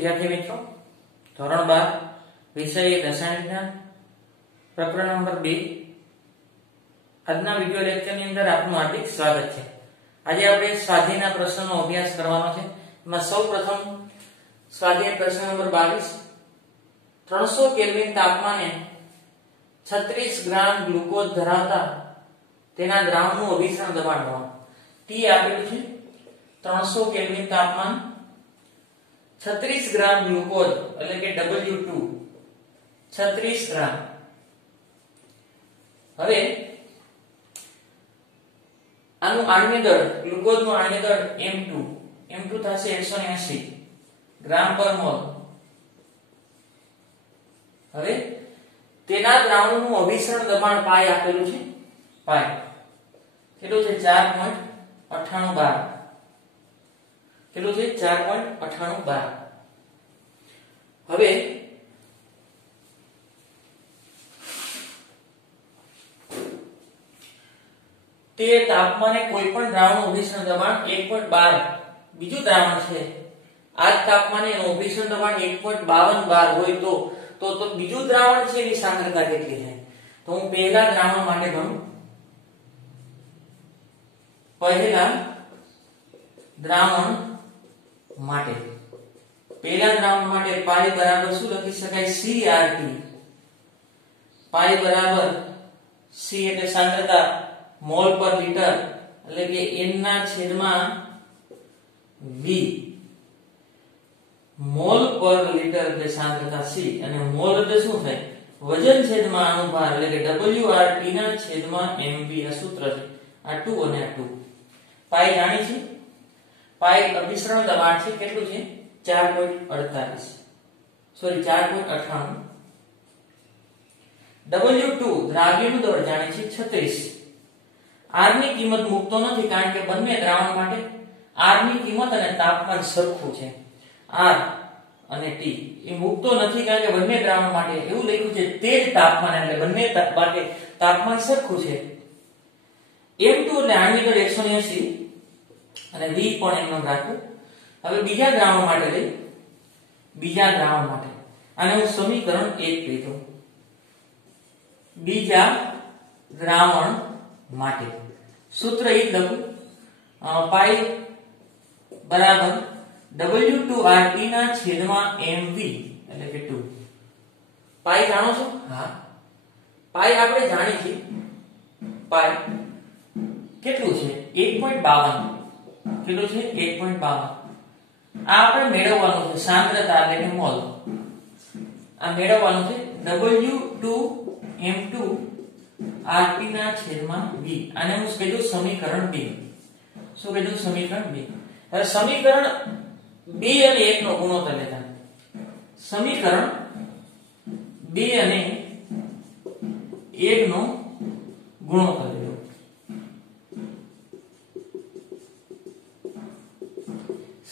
विद्यार्थी मित्रों, धोरण 12 विषय रसायन विज्ञान प्रकरण नंबर 2 આજના વિડિયો લેક્ચરની અંદર આપનું હાર્દિક સ્વાગત છે। આજે આપણે સ્વાધ્યાયના પ્રશ્નોનો અભ્યાસ કરવાનો છે। એમાં સૌપ્રથમ સ્વાધ્યાય પ્રશ્ન નંબર 22 300 કેલ્વિન તાપમાને 36 ગ્રામ ગ્લુકોઝ ધરાવતા તેના દ્રાવણનું અભિસરણ દબાણ મળો। T આપેલું છે 300 કેલ્વિન તાપમાન 36 ગ્રામ ગ્લુકોઝ એટલે કે W2 36 ગ્રામ। હવે આનું આણ્વીય દળ ગ્લુકોઝનું આણ્વીય દળ M2 થશે 180 ગ્રામ પર મોલ। હવે તેના દ્રાવણનું અભિસરણ દબાણ પાઈ આપેલું છે। પાઈ કેટલું છે 4.98 બાર। કેટલું છે 4.98 બાર। હવે તે તાપમાને કોઈ પણ દ્રાવણનું અભિસરણ દબાણ 1.12 બીજું દ્રાવણ છે આ તાપમાને એનું અભિસરણ દબાણ 1.52 બાર હોય તો બીજું દ્રાવણ છે એની સાંદ્રતા કેટલી છે। તો હું પહેલા દ્રાવણ માટે ગણું। પહેલા દ્રાવણ માટે પાઈ બરાબર શું લખી શકાય CRT। પાઈ બરાબર C એટલે સાંદ્રતા મોલ પર લિટર એટલે કે n ના છેદમાં v મોલ પર લિટર એટલે સાંદ્રતા C અને મોલ એટલે શું થાય વજન છેદમાં અણુભાર એટલે કે WRT ના છેદમાં mv આ સૂત્ર છે। આ 2 અને આ 2 પાઈ જાણી છે। પાઈ અભિસરણ દબાણ છે કેટલું છે 4.98 સોરી 4.98। W2 દ્રાવ્યનું દળ જાણે છે 36। R ની કિંમત મૂકતો નથી કારણ કે બંને દ્રાવણ માટે R ની કિંમત અને તાપમાન સરખું છે। R અને T એ મૂકતો નથી કારણ કે બંને દ્રાવણ માટે એવું લખ્યું છે તે જ તાપમાન એટલે બંને માટે તાપમાન સરખું છે। M2 એટલે આણ્વીય દળ 180 અને V પણ એમનો રાખું। હવે બીજા દ્રાવણ માટે લઈ બીજા દ્રાવણ માટે આને હું સમીકરણ 1 કહી દઉં। બીજા દ્રાવણ માટે સૂત્ર એ લખું પાઈ બરાબર W2RT ના છેદમાં mv એટલે કે 2। પાઈ જાણો છો? હા, પાઈ આપણે જાણી છે। પાઈ કેટલું છે 1.52। કેટલું છે 1.52। આ આપણે મેળવવાનું છે સાંદ્રતા એટલે કે મોલ। આ મેળવવાનું છે W2M2 RT ના છેદમાં V। આને હું કીધું સમીકરણ 2। શું કીધું સમીકરણ 2। હવે સમીકરણ 2 અને 1 નો ગુણોત્તર લેતા સમીકરણ 2 અને 1 નો ગુણોત્તર લેવો।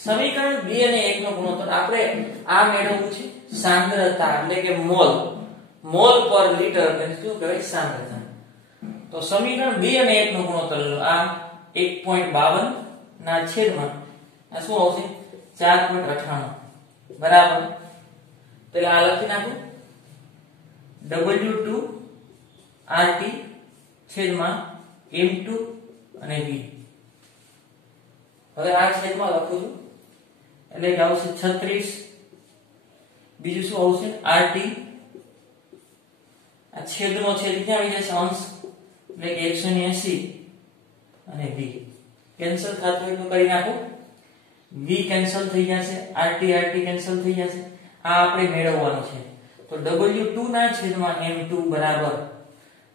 સમીકરણ 2 અને 1 નો ગુણોત્તર આપણે આ મેળવવું છે સાંદ્રતા એટલે કે મોલ પર લિટર એટલે શું કહેવાય સાંદ્રતા। તો સમીકરણ 2 અને 1 નો ગુણોત્તર આ 1.52 ના છેદમાં આ શું આવશે 4.98 બરાબર। પેલા આ લખી નાખું W2RT છેદમાં M2 અને V। હવે આ છેદમાં લખું છું એટલે કે આવશે 36 બીજું શું આવશે RT આ છેદનો છેદ ક્યાં આવી જશે અંશ એટલે કે 180 અને v કેન્સલ થતું એટલું કરી નાખો v કેન્સલ થઈ જશે RT કેન્સલ થઈ જશે। આ આપણે મેળવવાનું છે તો W2 ના છેદમાં M2 બરાબર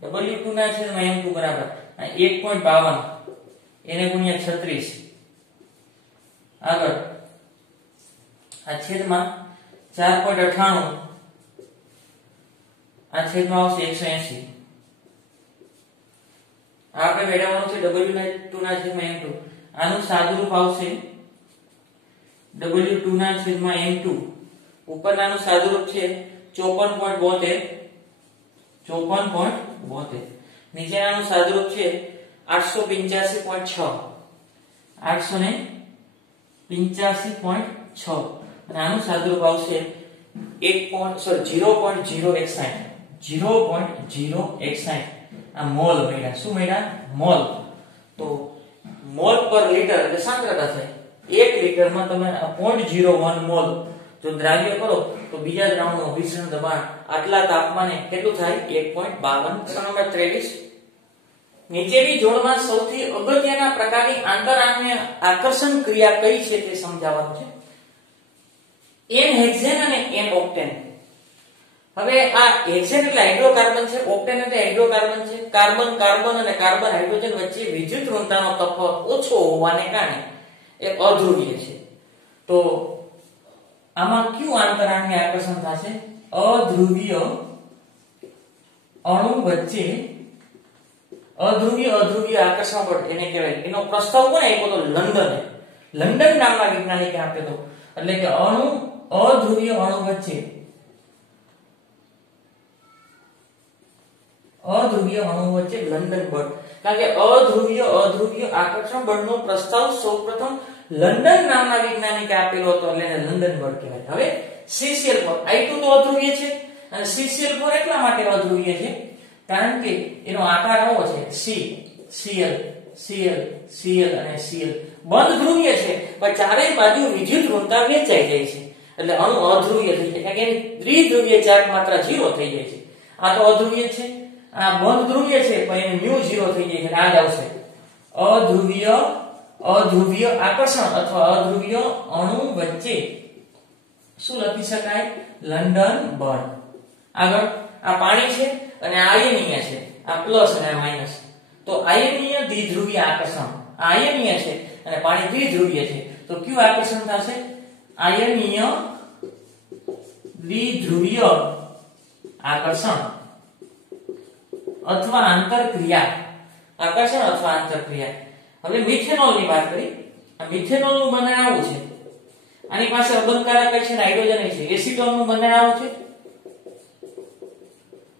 W2 ના છેદમાં M2 બરાબર 1.52 એને ગુણ્યા 36 આગળ આ છેદમાં 4.98 આ છેદમાં આવશે 180। આપણે મેળવવાનું છે W2 ના છેદમાં M2 આનું સાદુરૂપ આવશે W2 ના છેદમાં M2 ઉપરનાનું સાદુરૂપ છે 54.72 નીચેનાનું સાદુરૂપ છે 885.6 885.6 અને આનું સાદુરૂપ આવશે 0.061 આ મોલ મળ્યા. શું મળ્યા? મોલ. તો મોલ પર લીટર એટલે સાંદ્રતા થાય. 1 લીટરમાં તમે 0.01 મોલ જો દ્રાવ્ય કરો તો બીજા દ્રાવણનું મિશ્રણ દબાણ આટલા તાપમાને કેટલું થાય? 1.52. પ્રશ્ન નંબર 23. નીચેની જોડમાં સૌથી અગત્યના પ્રકારની આંતરઆણ્વીય આકર્ષણ ક્રિયા કઈ છે તે સમજાવવાનું છે. n-હેક્સેન અને n-ઓક્ટેન. હવે આ હેક્સેન એટલે હાઇડ્રોકાર્બન છે, ઓક્ટેન એટલે હાઇડ્રોકાર્બન છે. કાર્બન કાર્બન અને કાર્બન હાઇડ્રોજન વચ્ચે વિદ્યુત ઋણતાનો તફાવત ઓછો હોવાને કારણે એ અધ્રુવીય છે. તો આમાં કયું આંતરઆણ્વીય આકર્ષણ થશે? અધ્રુવીય અણુ વચ્ચે અધ્રુવીય આકર્ષણ બળ એને કહેવાય. એનો પ્રસ્તાવ કોને આપ્યો તો? લંડન નામના વૈજ્ઞાનિકે આપ્યો તો. એટલે કે અધ્રુવીય અણુ વચ્ચે લંડન બળ. કારણ કે અધ્રુવીય આકર્ષણ બળનો પ્રસ્તાવ સૌપ્રથમ લંડન નામના વૈજ્ઞાનિકે આપેલો હતો એટલે એને લંડન બળ કહેવાય. હવે CCl4 I2 તો અધ્રુવીય છે અને CCl4 એટલા માટે અધ્રુવીય છે કારણ કે એનો આકાર આવો છે C Cl Cl Cl અને Cl બંધ ધ્રુવીય છે પણ ચારેય બાજુ વિદ્યુત ઋણતા વેચાઈ જાય છે એટલે અણુ અધ્રુવીય થઈ જાય. કારણ કે દ્વિધ્રુવીય ચાર્જ માત્ર 0 થઈ જાય છે. આ તો અધ્રુવીય છે, આ બંધ ધ્રુવીય છે પણ એનું મ્યુ 0 થઈ જાય છે. આ જ આવશે અધ્રુવીય આકર્ષણ અથવા અધ્રુવીય અણુ વચ્ચે શું લખી શકાય? લંડન બળ. આગળ આ પાણી છે અને આ આયનીય છે, આ પ્લસ અને આ માઈનસ. તો આયનીય દ્વિધ્રુવીય આકર્ષણ, આ આયનીય છે અને પાણી દ્વિધ્રુવીય છે. તો કયું આકર્ષણ થશે? આયનીય દ્વિધ્રુવીય આકર્ષણ અથવા આંતરક્રિયા. આકર્ષણ અથવા આંતરક્રિયા. હવે મિથેનોલ ની વાત કરી. આ મિથેનોલ નું બંધારણ આવું છે. આની પાસે અબંધકારક છે ને હાઇડ્રોજન છે. એસિટોન નું બંધારણ આવું છે.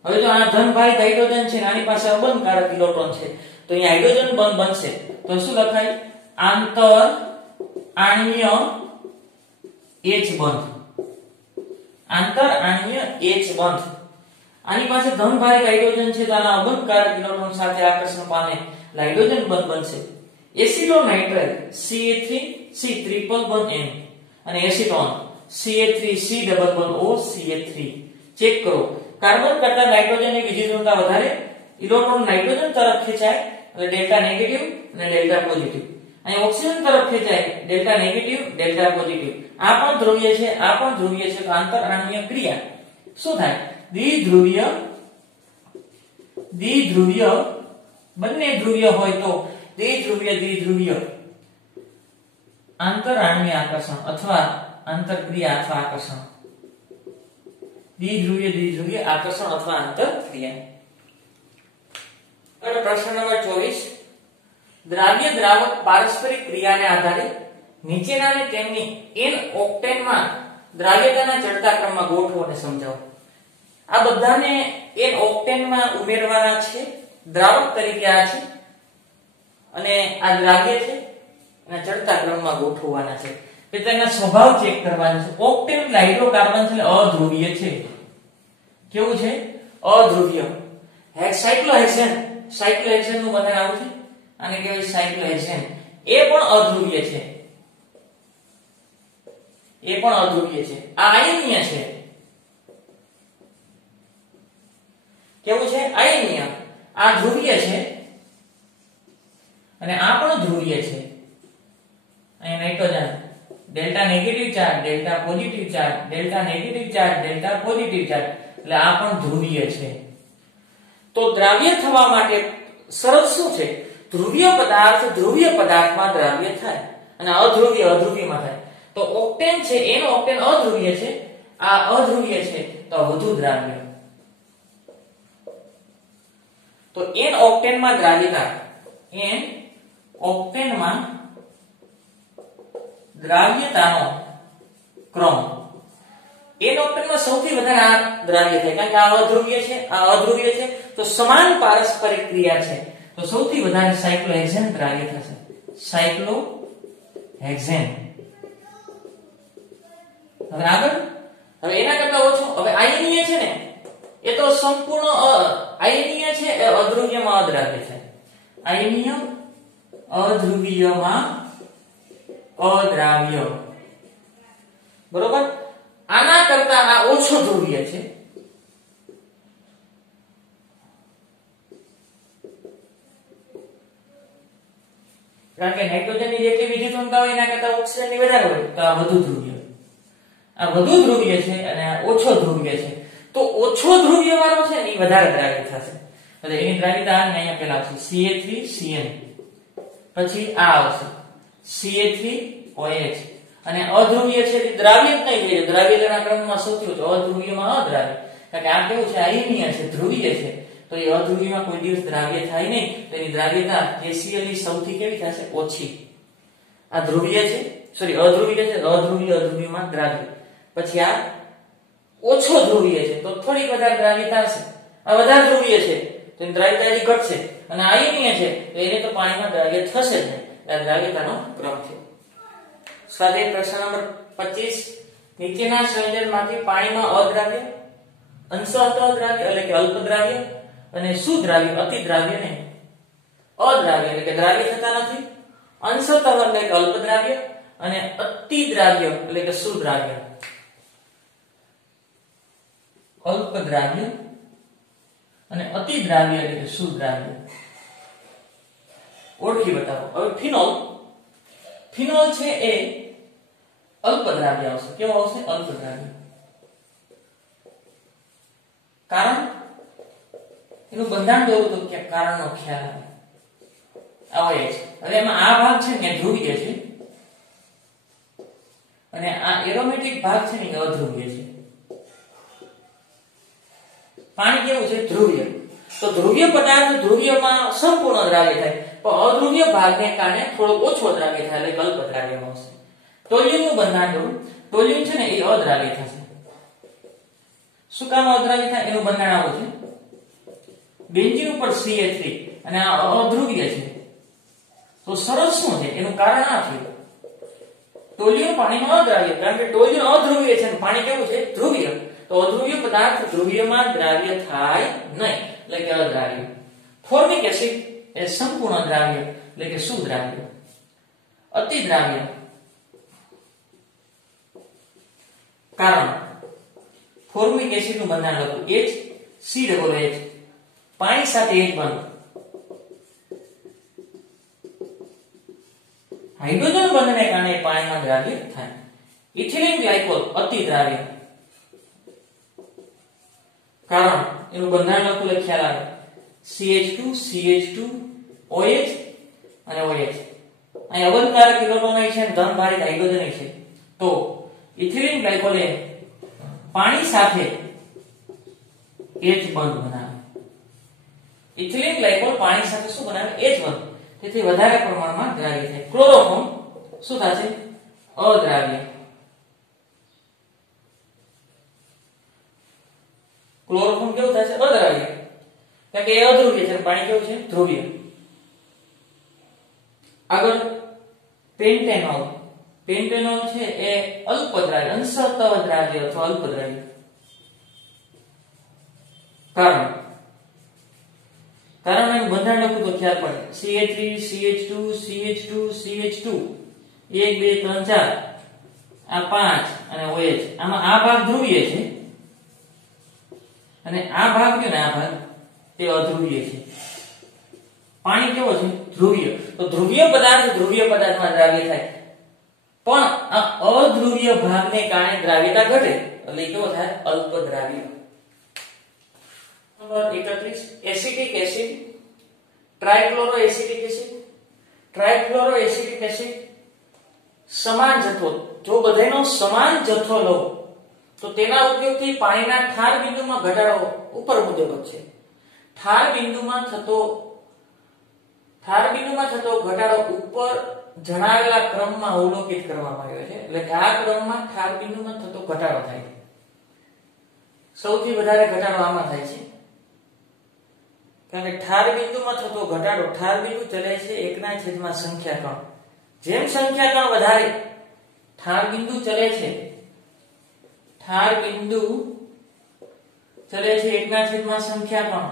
હવે જો આ ધનભારિત હાઇડ્રોજન છે ને આની પાસે અબંધકારક ઇલેક્ટ્રોન છે તો અહીં હાઇડ્રોજન બંધ બનશે. તો શું લખાય? આંતરઆણ્વીય H બંધ. આંતરઆણ્વીય H બંધ. આની પાસે ધનભારિત હાઇડ્રોજન છે તો આના અબંધકારક ઇલેક્ટ્રોન સાથે આકર્ષણ પામે એટલે હાઇડ્રોજન બંધ બનશે. એસિટોનાઇટ્રાઇલ Ca3 C ટ્રિપલ બંધ N અને એસિટોન Ca3 C ડબલ બંધ O Ca3. ચેક કરો. કાર્બન કરતા નાઇટ્રોજનની વિદ્યુત ઋણતા વધારે, ઇલેક્ટ્રોન નાઇટ્રોજન તરફ ખેંચાય એટલે ડેલ્ટા નેગેટિવ અને ડેલ્ટા પોઝિટિવ. અહીં ઓક્સિજન તરફ ખેંચાય ડેલ્ટા નેગેટિવ ડેલ્ટા પોઝિટિવ. આ પણ ધ્રુવીય છે, આ પણ ધ્રુવીય છે. તો આંતરઆણ્વીય ક્રિયા શું થાય? દ્વિધ્રુવીય બંને ધ્રુવીય હોય તો દ્વિધ્રુવીય આંતરઆણ્વીય આકર્ષણ અથવા આંતરક્રિયા અથવા આકર્ષણ. દ્વિધ્રુવીય આકર્ષણ અથવા આંતરક્રિયા. અને પ્રશ્ન નંબર 24. દ્રાવ્ય દ્રાવક પારસ્પરિક ક્રિયાને આધારે નીચેનાને તેમની n-ઓક્ટેનમાં દ્રાવ્યતાના ચડતા ક્રમમાં ગોઠવો અને સમજાવો. આ બધાને n-ઓક્ટેનમાં ઉમેરવાના છે. દ્રાવક તરીકે આ છે અને આ દ્રાવ્ય છે અને ચડતા ક્રમમાં ગોઠવવાના છે. તેના સ્વભાવ ચેક કરવાનો છે. ઓક્ટેન એટલે હાઇડ્રોકાર્બન છે એટલે અધ્રુવીય છે. કેવું છે? અધ્રુવીય. સાયક્લોહેક્સેન નું બંધારણ આવું છે. આને કહેવાય સાયક્લોહેક્સેન. એ પણ અધ્રુવીય છે. આ આયનીય છે. કેવું છે? આયનીય. આ ધ્રુવીય છે અને આ પણ ધ્રુવીય છે. અહીં nitrogen delta negative charge delta positive charge delta negative charge delta positive charge એટલે આ પણ ધ્રુવીય છે. તો દ્રાવ્ય થવા માટે શરત શું છે? ધ્રુવીય પદાર્થમાં દ્રાવ્ય થાય અને અધ્રુવીયમાં થાય. તો ઓક્ટેન છે એનો ઓક્ટેન અધ્રુવીય છે, આ અધ્રુવીય છે તો વધુ દ્રાવ્ય. તો n-ઓક્ટેનમાં દ્રાવ્યતા દ્રાવ્યતાનો ક્રમ. n-ઓક્ટેનમાં સૌથી વધારે આ દ્રાવ્ય થાય કારણ કે આ અધ્રુવીય છે તો સમાન પારસ્પરિક ક્રિયા છે તો સૌથી વધારે સાયક્લોહેક્સેન દ્રાવ્ય થશે. સાયક્લોહેક્સેન હવે આગળ, હવે એના કરતા ઓછો, હવે આયનીય છે ને એ તો સંપૂર્ણ આયનીય છે એ અધ્રુવીયમાં અદ્રાવ્ય છે. આયનીય અધ્રુવીયમાં અદ્રાવ્ય, બરોબર. આના કરતા આ ઓછો ધ્રુવીય છે. કારણ કે નાઇટ્રોજનની જેટલી વિદ્યુતમતા હોય એના કરતા ઓક્સિજનની વધારે હોય તો આ વધુ ધ્રુવીય, આ વધુ ધ્રુવીય છે અને આ ઓછો ધ્રુવીય છે. તો ઓછો ધ્રુવીય વાળો છે ને એ વધારે દ્રાવ્ય થશે, એટલે એની દ્રાવ્યતા આની અહીંયા પેલા આવશે Ca3Cn, પછી આ આવશે Ca3OH, અને અધ્રુવીય છે એ દ્રાવ્ય જ નહીં થઈ, દ્રાવ્યતાના ક્રમમાં સૌથી ઓછો, અધ્રુવીયમાં અદ્રાવ્ય. કારણ કે આ કેવું છે, આયનીય છે, ધ્રુવીય છે, તો એ અધ્રુવીયમાં કોઈ દિવસ દ્રાવ્ય થાય નહીં, તો એની દ્રાવ્યતા KCl ની સૌથી કેવી થશે, ઓછી. આ ધ્રુવીય છે, સોરી અધ્રુવીય છે, અધ્રુવીય અધ્રુવીયમાં દ્રાવ્ય. પછી આ ઓછો ધ્રુવીય છે તો થોડીક વધારે દ્રાવ્યતા હશે. આ વધારે ધ્રુવીય છે તો એની દ્રાવ્યતા હજી ઘટશે, અને આયનીય છે તો એને તો પાણીમાં દ્રાવ્ય થશે જ નહીં. આ દ્રાવ્યતાનો ક્રમ છે. સ્વાધ્યાય પ્રશ્ન નંબર 25, નીચેના સંયોજનમાંથી પાણીમાં અદ્રાવ્ય, અંશ અદ્રાવ્ય એટલે કે અલ્પદ્રાવ્ય, અને સુદ્રાવ્ય અતિદ્રાવ્ય ને અદ્રાવ્ય એટલે કે દ્રાવ્ય થતા નથી, અંશતઃ એટલે કે અલ્પદ્રાવ્ય, અને અતિદ્રાવ્ય એટલે કે સુદ્રાવ્ય. અલ્પદ્રાવ્ય અને અતિદ્રાવ્ય એટલે કે સુદ્રાવ્ય ઓળખી બતાવો. હવે ફિનોલ, ફિનોલ છે એ અલ્પદ્રાવ્ય આવશે. કેવો આવશે, અલ્પદ્રાવ્ય. કારણ એનું બંધારણ જોવું તો કે કારણનો ખ્યાલ આવે છે. હવે એમાં આ ભાગ છે ને ધ્રુવીય છે, અને આ એરોમેટિક ભાગ છે ને અધ્રુવીય છે. પાણી કેવું છે, ધ્રુવીય. તો ધ્રુવીય પદાર્થ ધ્રુવીયમાં સંપૂર્ણ દ્રાવ્ય થાય, પણ અધ્રુવીય ભાગને કારણે થોડો ઓછો દ્રાવ્ય થાય એટલે અલ્પદ્રાવ્યમાં આવશે. ટોલ્યુઈનનું બંધારણ જોવું, ટોલ્યુઈન છે ને એ અદ્રાવ્ય થશે. શું કામ અદ્રાવ્ય થાય, એનું બંધારણ આવું છે, બેન્ઝીન ઉપર CH3 અને આ અધ્રુવીય છે. તો સરસ શું છે, એનું કારણ આ થયું, ટોલ્યુઈન પાણીમાં અદ્રાવ્ય. કારણ કે ટોલ્યુઈન અધ્રુવીય છે, પાણી કેવું છે, ધ્રુવીય. તો અધ્રુવીય પદાર્થ ધ્રુવીયમાં દ્રાવ્ય થાય નહીં એટલે કે અદ્રાવ્ય. ફોર્મિક એસિડ એ સંપૂર્ણ દ્રાવ્ય એટલે કે સુદ્રાવ્ય. અતિદ્રાવ્ય, કારણ ફોર્મિક એસિડ નું બંધારણ લખું HCOOH, પાણી સાથે H બંધ, હાઇડ્રોજન બંધને કારણે પાણીમાં દ્રાવ્ય થાય. ઇથિલિન ગ્લાયકોલ અતિદ્રાવ્ય, કારણ એનું બંધારણ લખું એટલે ખ્યાલ આવે, CH2 CH2 OH અને OH. અહીં અવલકારક ઇલેક્ટ્રોન છે અને ધનભારિત હાઇડ્રોજન છે. તો ઇથિલિન ગ્લાયકોલ એ પાણી સાથે H બંધ બનાવે. ઇથિલિન ગ્લાયકોલ પાણી સાથે શું બનાવે, H બંધ. તેથી વધારે પ્રમાણમાં દ્રાવ્ય થાય. ક્લોરોફોર્મ શું થશે, અદ્રાવ્ય. ક્લોરોફોર્મ કેવું થશે, અદ્રાવ્ય. કારણ કે એ અધ્રુવીય છે, પાણી કેવું છે, ધ્રુવીય. આગળ પેન્ટેનોલ, પેન્ટેનોલ છે એ અલ્પદ્રાવ્ય, અંશતઃ દ્રાવ્ય અથવા અલ્પદ્રાવ્ય. કારણ એનું બંધારણ લખું તો ખ્યાલ પડે, CH3 CH2 CH2 CH2 1 2 3 4 આ 5 અને OH. આમાં આ ભાગ ધ્રુવીય છે અને આ ભાગ છે ને, આ ભાગ તે અધ્રુવીય છે. પાણી કેવો છે, ધ્રુવીય. તો ધ્રુવીય પદાર્થમાં દ્રાવ્ય થાય, પણ આ અધ્રુવીય ભાગને કારણે દ્રાવ્યતા ઘટે એટલે કેવો થાય, અલ્પદ્રાવ્ય. Number 31, acetic acid, trichloroacetic acid. Trichloroacetic acid સમાન જથ્થો, જો બધાનો સમાન જથ્થો લો તો તેના ઉપયોગથી પાણીના ઠાર બિંદુમાં ઘટાડો ઉપર મુજબ છે. ઠાર બિંદુમાં થતો ઘટાડો ઉપર જણાવેલા ક્રમમાં અવલોકિત કરવામાં આવ્યો છે. એટલે કે આ ક્રમમાં ઠાર બિંદુમાં થતો ઘટાડો થાય. સૌથી વધારે ઘટાડો આમાં થાય છે, કારણ કે ઠાર બિંદુમાં થતો ઘટાડો, ઠાર બિંદુ ચલે છે 1/, સંખ્યા કણ. જેમ સંખ્યા કણ વધારે ઠાર બિંદુ ચલે છે ઠાર બિંદુ ચલે છે 1/, સંખ્યા કણ।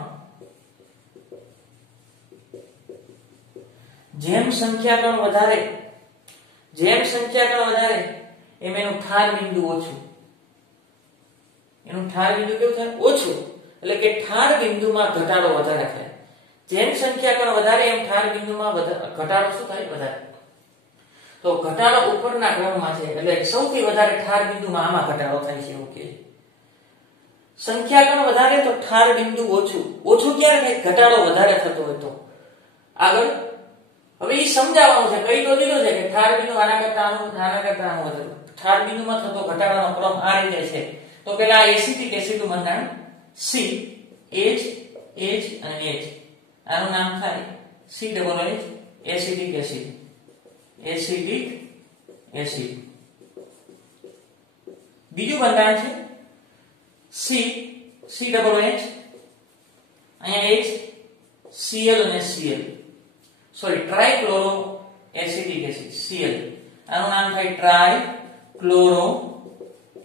જેમ સંખ્યા કણ વધારે એમ એનું ઠાર બિંદુ ઓછું। એનું ઠાર બિંદુ કેવું થાય? ઓછું। એટલે કે ઠાર બિંદુમાં ઘટાડો વધારે થાય। જેમ સંખ્યા કણ વધારે એમ ઠાર બિંદુમાં ઘટાડો શું થાય? વધારે। તો ઘટાડો ઉપરના ક્રમમાં છે, એટલે સૌથી વધારે ઠાર બિંદુમાં આમાં ઘટાડો થાય છે એવું કે સંખ્યા કણ વધારે તો ઠાર બિંદુ ઓછું ક્યારે થાય? ઘટાડો વધારે થતો હોય તો। આગળ હવે એ સમજાવવાનું છે, કઈ તો દીધો છે કે ઠાર બિંદુ આના કરતા આનું વધારે। ઠાર બિંદુમાં થતો ઘટાડાનો ક્રમ આ રીતે છે। તો પેલા એસિટિક એસિડનું બંધારણ C H અને H, આનું નામ થાય COOH, એસિટિક એસિડ। બીજું બંધારણ છે COOH, અહીંયા H Cl અને Cl, sorry trichloro acetic acid Cl, આનું નામ થાય ટ્રાઇક્લોરો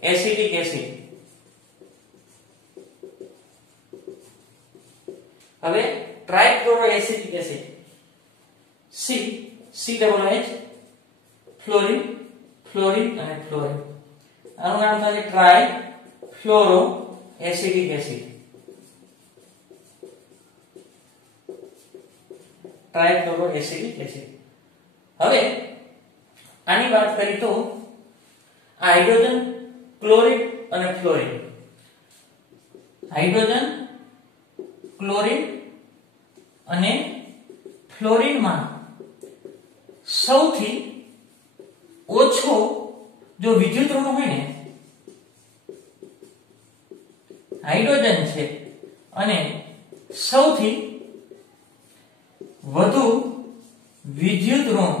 એસિટિક એસિડ। હવે trichloro acetic acid COOH, fluorine અને ફ્લોરિન, આનું નામ થાય trifluoro acetic acid. Trifluoro acetic acid. હવે આની વાત કરી તો હાઇડ્રોજન, ક્લોરીન અને ફ્લોરિન, હાઇડ્રોજન, ક્લોરીન અને ફ્લોરિનમાં સૌથી ઓછો જો વિદ્યુત ઋણ હોય ને હાઇડ્રોજન છે, અને સૌથી વધુ વિદ્યુત ઋણ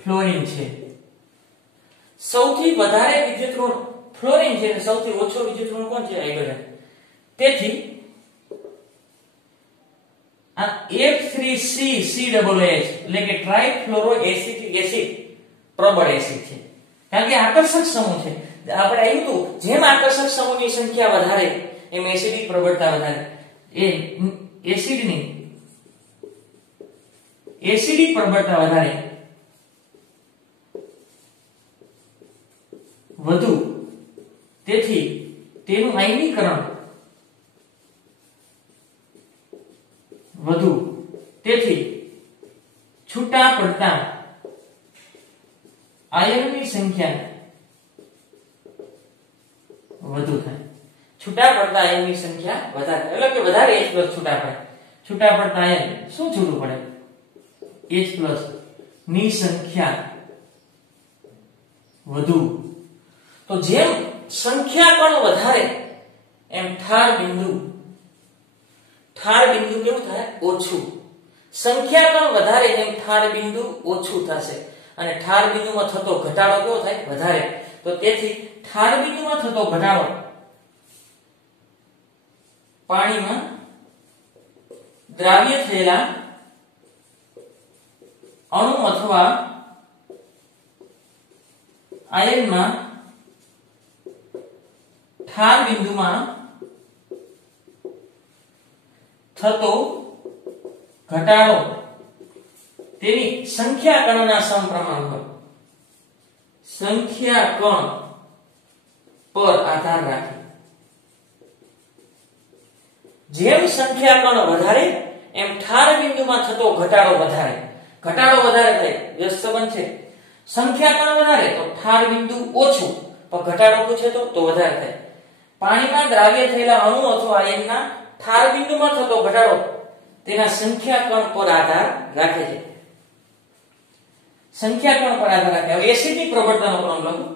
ફ્લોરિન છે। સૌથી વધારે વિદ્યુત ઋણ ફ્લોરિન છે અને સૌથી ઓછો વિદ્યુત ઋણ કોણ છે? હાઇડ્રોજન। તેથી આ F3CCOOH એટલે કે ટ્રાઇફ્લોરો એસિટિક એસિડ પ્રબળ એસિડ છે, કારણ કે આકર્ષક સમૂહ છે। આપણે આવ્યું હતું જેમ આકર્ષક સમૂહની સંખ્યા વધારે એમ એસિડિક પ્રબળતા વધારે। એ એસિડની એસિડિક પ્રબળતા વધારે વધુ, તેથી તેનું આયનીકરણ વધુ, તેથી છૂટા પડતા આયનની સંખ્યા વધુ થાય। છૂટા પડતા આયનની સંખ્યા વધારે, એટલે કે વધારે H+ છૂટા પડે। છૂટા પડતા આયન શું છૂટું પડે? H+ ની સંખ્યા વધુ। તો જેમ સંખ્યા કણ વધારે એમ ઠાર બિંદુ કેવું થાય? ઓછું। સંખ્યા કણ વધારે એમ ઠાર બિંદુ ઓછું થશે, અને ઠાર બિંદુમાં થતો ઘટાડો કેવો થાય? વધારે। તો તેથી ઠાર બિંદુમાં થતો ઘટાડો પાણીમાં દ્રાવ્ય થયેલા અણુ અથવા આયનમાં ઠાર બિંદુમાં થતો ઘટાડો તેની સંખ્યા કણના સમપ્રમાણ હોય। સંખ્યા કણ પર આધાર રાખે। જેમ સંખ્યા કણ વધારે એમ ઠાર બિંદુમાં થતો ઘટાડો વધારે। ઘટાડો વધારે થાય, વ્યસ્ત સંબંધ છે। સંખ્યા કણ વધારે તો ઠાર બિંદુ ઓછું, પણ ઘટાડો પૂછે તો વધારે થાય। પાણીમાં દ્રાવ્ય થયેલા અણુ અથવા આયનના ઠાર બિંદુમાં થતો ઘટાડો તેના સંખ્યા કણ પર આધાર રાખે છે। સંખ્યા કણ પર આધાર રાખે। હવે એસિડની પ્રબળતાનો ક્રમ લખો।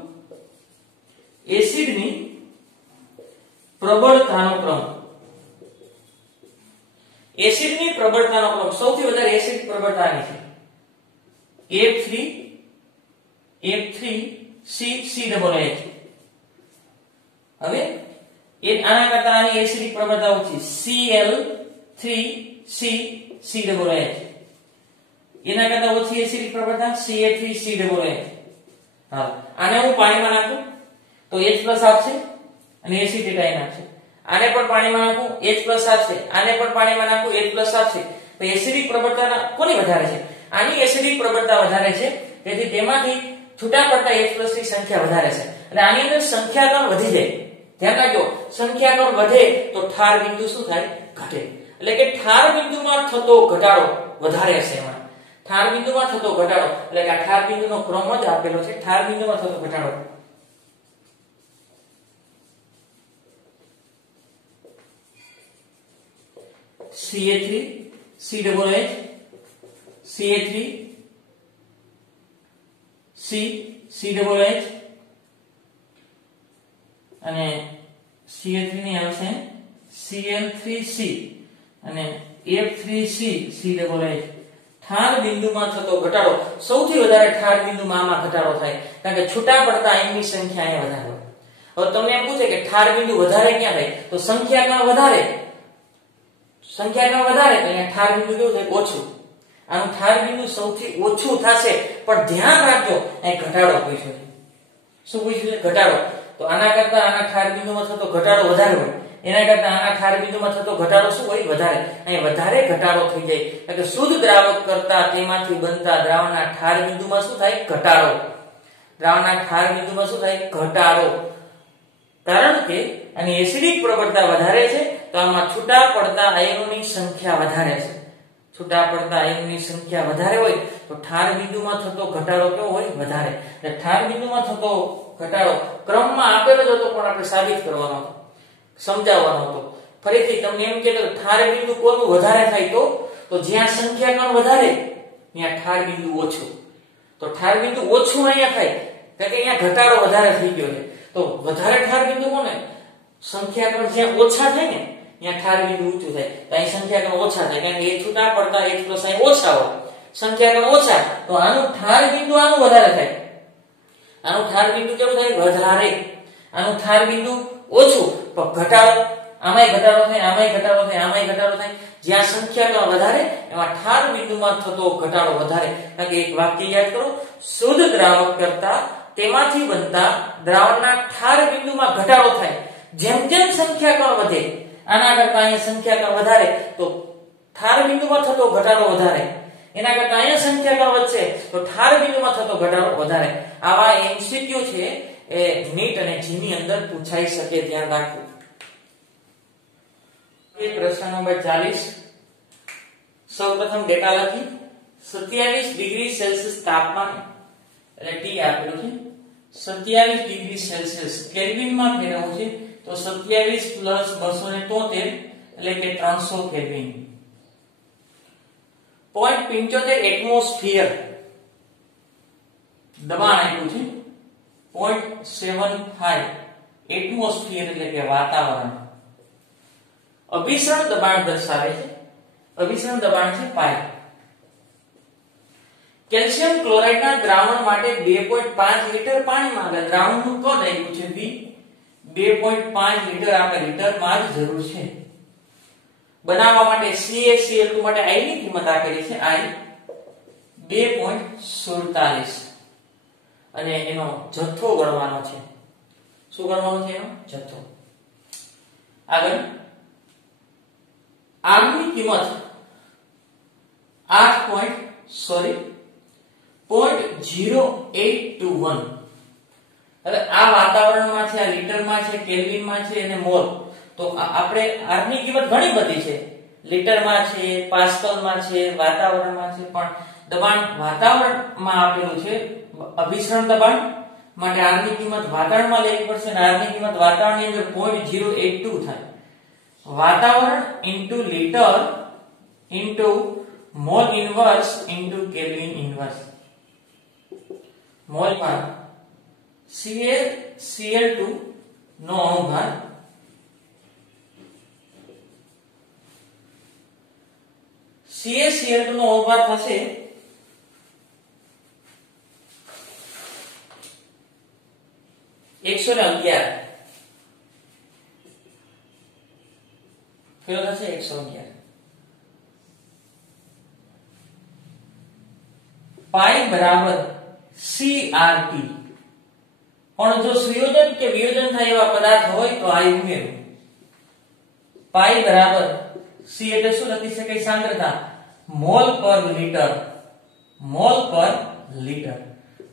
એસિડની પ્રબળતાનો ક્રમ, એસિડની પ્રબળતાનો ક્રમ સૌથી વધારે એસિડ પ્રબળતા આની છે F3CCOOH। હવે આના કરતા આની એસિડિક પ્રબળતા ઓછી Cl3CCOOH, એના કરતા ઓછી એસિડિક પ્રબળતા Ca3COOH। હા, આને હું પાણીમાં નાખું તો H+ આપશે અને એસિટેટ આયન આપશે. આને પણ પાણીમાં નાખું H+ આપશે, આને પણ પાણીમાં નાખું H+ આપશે. તો એસિડિક પ્રબળતા કોની વધારે છે? આની એસિડિક પ્રબળતા વધારે છે, તેથી તેમાંથી છૂટા પડતા H+ ની સંખ્યા વધારે છે અને આની અંદર સંખ્યા કણ વધી જાય. ધ્યાન રાખજો, સંખ્યા કણ વધે તો ઠાર બિંદુ શું થાય? ઘટે. એટલે કે ઠાર બિંદુમાં થતો ઘટાડો વધારે હશે. એમાં ઠાર બિંદુમાં થતો ઘટાડો એટલે કે આ ઠાર બિંદુનો ક્રમ જ આપેલો છે. ઠાર બિંદુમાં થતો ઘટાડો Ca3 COOH Ca3 COOH અને Ca3 ની આવશે Cl3C અને F3C COOH. ઠાર બિંદુમાં થતો ઘટાડો સૌથી વધારે ઠાર બિંદુમાં આમાં ઘટાડો થાય, કારણ કે છૂટા પડતા આયનની સંખ્યા અહીંયા વધારે. હવે તમને એમ પૂછે કે ઠાર બિંદુ વધારે ક્યાં થાય? તો સંખ્યા કણ વધારે, સંખ્યા કણ વધારે તો અહીંયા ઠાર બિંદુ કેવું થાય? ઓછું. આનું ઠાર બિંદુ સૌથી ઓછું થશે, પણ ધ્યાન રાખજો અહીં ઘટાડો પૂછ્યો છે. શું પૂછ્યું છે? ઘટાડો. તો આના કરતા આના ઠાર બિંદુમાં થતો ઘટાડો વધારે હોય, એના કરતા આના ઠાર બિંદુમાં થતો ઘટાડો શું હોય? વધારે. અહીં વધારે ઘટાડો થઈ જાય, એટલે કે શુદ્ધ દ્રાવક કરતા તેમાંથી બનતા દ્રાવણના ઠાર બિંદુમાં શું થાય? ઘટાડો. દ્રાવણના ઠાર બિંદુમાં શું થાય? ઘટાડો. કારણ કે આની એસિડિક પ્રબળતા વધારે છે, તો આમાં છૂટા પડતા આયનોની સંખ્યા વધારે છે. છૂટા પડતા આયનોની સંખ્યા વધારે હોય તો ઠાર બિંદુમાં થતો ઘટાડો કેવો હોય? વધારે. એટલે ઠાર બિંદુમાં થતો ઘટાડો ક્રમમાં આપેલો જ હતો, પણ આપણે સાબિત કરવાનો હતો, સમજાવવાનો હતો. ફરીથી તમને એમ કે ઠાર બિંદુ કોનું વધારે થાય? તો જ્યાં સંખ્યા કણ વધારે ત્યાં ઠાર બિંદુ ઓછું. તો ઠાર બિંદુ ઓછું અહીંયા થાય, કારણ કે અહીંયા ઘટાડો વધારે થઈ ગયો છે. તો વધારે ઠાર બિંદુ કોને? સંખ્યા કણ જ્યાં ઓછા થાય ને ત્યાં ઠાર બિંદુ ઊંચું થાય. તો અહીં સંખ્યા કણ ઓછા થાય, કારણ કે એ છૂટા પડતા H+ અહીં ઓછા હોય, સંખ્યા કણ ઓછા, તો આનું ઠાર બિંદુ આનું વધારે થાય. આનું ઠાર બિંદુ કેવું થાય? વધારે. આનું ઠાર બિંદુ ઓછું, પણ ઘટાડો આમાંય ઘટાડો થાય, આમાંય ઘટાડો થાય, આમાંય ઘટાડો થાય. જ્યાં સંખ્યા કણ વધારે એમાં ઠાર બિંદુમાં થતો ઘટાડો વધારે. કારણ કે એક વાક્ય યાદ કરો, શુદ્ધ દ્રાવક કરતા તેમાંથી બનતા દ્રાવણના ઠાર બિંદુમાં ઘટાડો થાય. જેમ જેમ સંખ્યા કણ વધે, આના કરતા અહીંયા સંખ્યા કણ વધારે તો ઠાર બિંદુમાં થતો ઘટાડો વધારે. એના કરતા અહીંયા સંખ્યા કણ વધશે તો ઠાર બિંદુમાં થતો ઘટાડો વધારે. આવા MCQ છે એ નીટ અને જી ની અંદર પૂછાઈ શકે, ધ્યાન રાખવું. પ્રશ્ન નંબર 40. સૌપ્રથમ ડેટા લખી 27 ડિગ્રી સેલ્સિયસ તાપમાન એટલે T આપેલું છે. 27 ડિગ્રી સેલ્સિયસ કેલ્વિન માં ફેરવવું છે, તો 27 + 273 એટલે કે 300 કેલ્વિન. 0.75 એટમોસ્ફિયર દબાણ આપ્યું છે. 0.75 એટમોસ્ફિયર એટલે કે વાતાવરણ. અભિસરણ દબાણ દર્શાવે છે. અભિસરણ દબાણ છે પાઈ. કેલ્શિયમ ક્લોરાઇડ ના દ્રાવણ માટે 2.5 લિટર પાણીમાં એટલે દ્રાવણનું કદ આપ્યું છે V. 2.5 લિટર આપણે લિટરમાં જ જરૂર છે. બનાવવા માટે CaCl2 માટે I ની કિંમત આપેલી છે I 2.47 અને એનો જથ્થો ગણવાનો છે. શું ગણવાનો છે? એનો જથ્થો. આગળ R ની કિંમત 0.0821. હવે આ વાતાવરણમાં છે, આ લીટરમાં છે, કેલ્વિનમાં છે અને મોલ. તો આપણે R ની કિંમત ઘણી બધી છે, લીટરમાં છે, પાસ્કલમાં છે, વાતાવરણમાં છે, પણ દબાણ વાતાવરણમાં આપેલું છે. અભિસરણ દબાણ માટે R ની કિંમત વાતાવરણમાં લેવી પડશે અને R ની કિંમત વાતાવરણની અંદર 0.082 થાય. વાતાવરણ into litre into mall inverse into kelvin inverse. મોલમાં CaCl2 નો અણુભાર CaCl2 નો અણુભાર થશે 111. કેટલો થશે? 111. પાઈ બરાબર CRT. પણ જો સંયોજન કે વિયોજન થાય એવા પદાર્થ હોય તો I ઉમેરવું. પાઈ બરાબર C એટલે શું લખી શકાય? સાંદ્રતા મોલ પર લિટર. મોલ પર લિટર.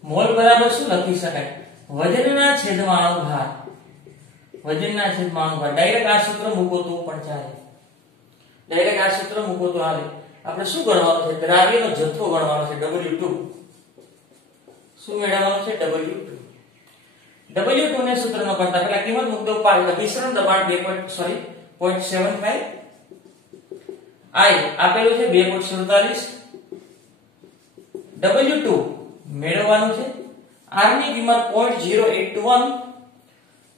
મોલ બરાબર શું લખી શકાય? વજનના છેદમાં અણુભાર. વજનના છેદમાં અણુભાર. ડાયરેક્ટ આ સૂત્ર મૂકો તો પણ ચાલે. ડાયરેક્ટ આ સૂત્ર મૂકો તો હાલે. આપણે શું ગણવાનું છે? દ્રાવ્યનો જથ્થો ગણવાનો છે W2. શું મેળવવાનું છે? W2. W2 ને સૂત્રનો કરતા પહેલા કિંમત મૂક દો. મિશ્રણ દબાણ 0.75 I આપેલું છે 2.47. W2 મેળવવાનું છે. R ની કિંમત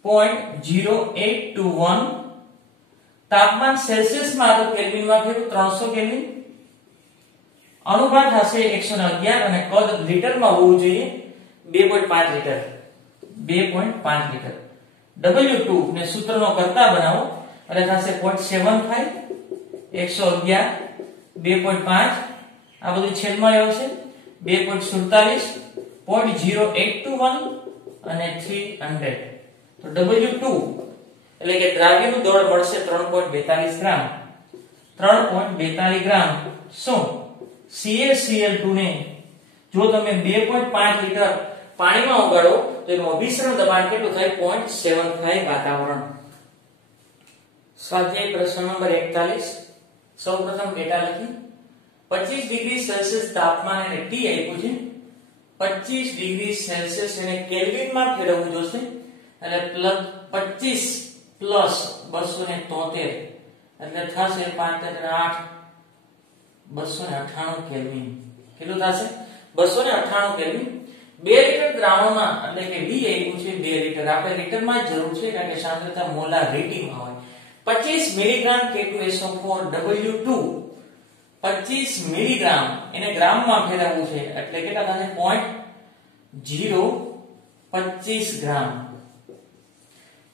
0.0821 તાપમાન સેલ્સિયસ માં તો કેલ્વિન માં ફેરવું 300 કેલ્વિન. અણુભાર થશે 111 અને કદ લીટર માં હોવું જોઈએ 2.5 લીટર. 2.5 લીટર. W2 ને સૂત્રનો કરતા બનાવો એટલે થશે 0.75 111 2.5 આ બધું છેદમાં આવશે 2.47 0.0821 અને 300. તો W2 એટલે કે દ્રાવ્યનું દળ મળશે 3.42 ગ્રામ. 3.42 ગ્રામ. શું CaCl2 ને જો તમે 2.5 લીટર પાણીમાં ઓગાળો તો એનું અભિસરણ દબાણ કેટલું થાય? 0.75 વાતાવરણ. સ્વાધ્યાય પ્રશ્ન નંબર 41. સૌપ્રથમ ડેટા લખી 25 ડિગ્રી સેલ્સિયસ તાપમાન અને T આપ્યું છે. 25 ડિગ્રી સેલ્સિયસ એને કેલ્વિન માં ફેરવવું જોશે એટલે +25 પ્લસ 273 એટલે થશે 5 298 કેલ્વિન. કેટલું થશે? 298 કેલ્વિન. 2 લીટર દ્રાવણમાં એટલે કે V આપ્યું છે 2 લીટર. આપણે લીટરમાં જ જરૂર છે કારણ કે સાંદ્રતા મોલારિટીમાં હોય. 25 મિલીગ્રામ K2SO4 W2 25 મિલીગ્રામ એને ગ્રામમાં ફેરવવું છે એટલે કેટલા થશે? 0.025 ગ્રામ.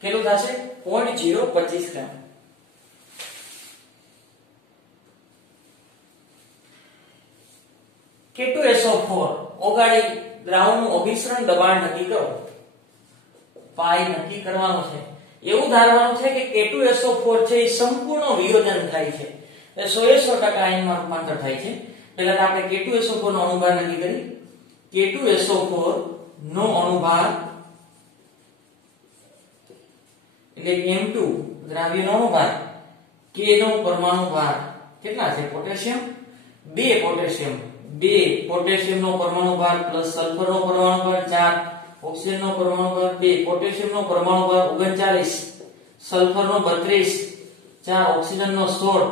કેટલું થશે? 0.025 ગ્રામ. K2SO4 ઓગાળી દ્રાવણનું અભિસરણ દબાણ નક્કી કરો. પાઈ નક્કી કરવાનું છે. એવું ધારવાનું છે કે K2SO4 છે એ સંપૂર્ણ વિયોજન થાય છે. એટલે 100% આયનમાં રૂપાંતર થાય છે. પહેલા આપણે K2SO4 નો અણુભાર નક્કી કરી. K2SO4 નો અણુભાર એટલે M2 દ્રાવ્યનો અણુભાર K નો પરમાણુ ભાર કેટલા છે? પોટેશિયમ 2 પોટેશિયમ 2 પોટેશિયમ નો પરમાણુ ભાર પ્લસ સલ્ફર નો પરમાણુ ભાર 4 ઓક્સિજન નો પરમાણુ ભાર 2 પોટેશિયમ નો પરમાણુ ભાર 39 સલ્ફર નો 32 4 ઓક્સિજન નો 16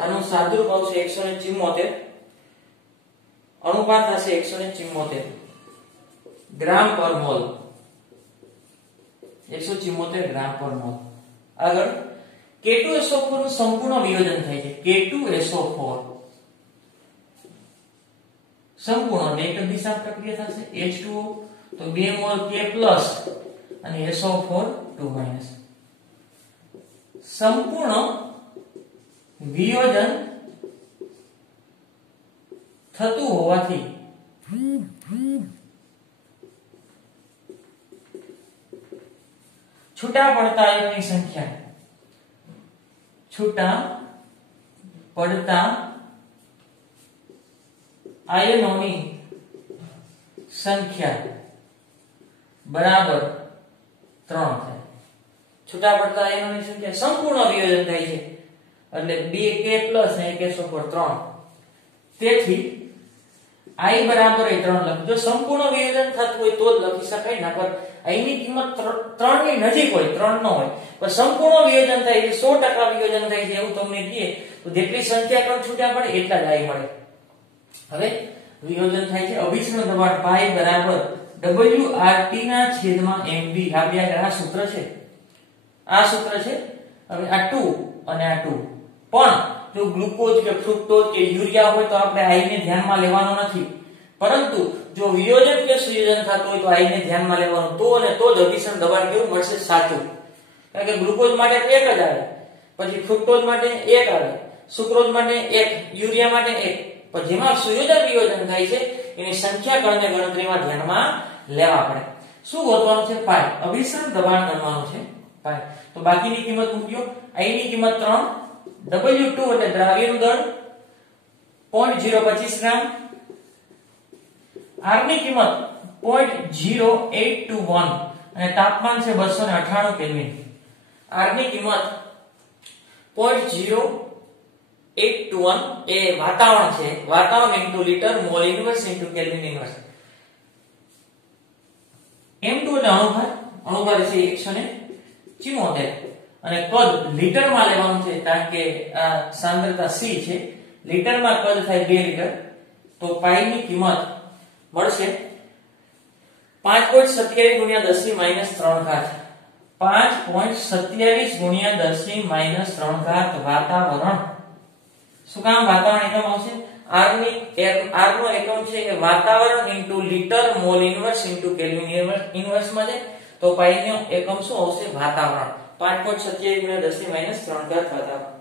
આનું સાદુરૂપ આવશે 174 અણુભાર થશે 174 ગ્રામ પર મોલ. 174 ગ્રામ પર મોલ. આગળ K2SO4 નું સંપૂર્ણ વિયોજન થાય છે. K2SO4 સંપૂર્ણ નેગેટિવ દિશા પ્રક્રિયા થશે. H2O તો 2 મોલ K+ અને SO4 2-. સંપૂર્ણ વિયોજન થતું હોવાથી છૂટા પડતા આયનોની સંખ્યા છૂટા પડતા આયનોની સંખ્યા બરાબર 3 થાય. છૂટા પડતા આયનોની સંખ્યા સંપૂર્ણ વિયોજન થાય છે એટલે 2K+ અને 1SO4 3. તેથી I બરાબર 3 લખ. જો સંપૂર્ણ વિયોજન થતું હોય તો જ લખી શકાય. નકર I ની કિંમત 3 ની નજીક હોય 3 ન હોય પણ સંપૂર્ણ વિયોજન થાય છે 100% વિયોજન થાય છે એવું તમને કહે તો જેટલી સંખ્યા કણ છૂટા પડે એટલા જ I મળે. હવે વિયોજન થાય છે અભિસરણ દબાણ પાઈ બરાબર WRT ના છેદમાં MV. આપણે આ સૂત્ર છે. આ સૂત્ર છે. હવે આ 2 અને આ 2 પણ જો ગ્લુકોઝ કે ફ્રુક્ટોઝ કે યુરિયા હોય તો આપણે I ને ધ્યાનમાં લેવાનો નથી. પરંતુ જો વિયોજન કે સંયોજન થતું હોય તો I ને ધ્યાનમાં લેવાનું. તો અને તો જ અભિસરણ દબાણ કેવું મળશે? સાચું. કારણ કે ગ્લુકોઝ માટે 1 જ આવે, પછી ફ્રુક્ટોઝ માટે 1 આવે, સુક્રોઝ માટે 1, યુરિયા માટે 1. પણ જેમાં સંયોજન વિયોજન થાય છે એની સંખ્યા કણને ગણતરીમાં ધ્યાનમાં લેવા પડે. શું ગોતવાનું છે? પાઈ. અભિસરણ દબાણ ગણવાનું છે પાઈ. તો બાકીની કિંમત મૂક્યો. I ની કિંમત 3, W2 એટલે દ્રાવ્યનું દળ 0.025 ગ્રામ, R ની કિંમત 0.0821 અને તાપમાન છે 298 કેલ્વિન. R ની કિંમત 0.0821 એ વાતાવરણ છે. વાતાવરણ into litre mall inverse into kelvin inverse. M2 એટલે અણુભાર. અણુભાર છે 174 અને કદ લીટરમાં લેવાનું છે કારણ કે આ સાંદ્રતા C છે. લીટરમાં કદ થાય 2 લીટર. તો પાઈ ની કિંમત મળશે 5.27 ગુણ્યા 10 ની માઈનસ 3 ઘાત. 5.27 ગુણ્યા 10 ની માઈનસ 3 ઘાત વાતાવરણ. શું કામ વાતાવરણ એકમ આવશે? R નો એકમ છે એ વાતાવરણ into litre mall inverse into kelvin inverse માં છે. તો પાઈ નો એકમ શું આવશે? વાતાવરણ. 5.27 ગુણ્યા 10 ની માઈનસ 3 ઘાત વાતાવરણ.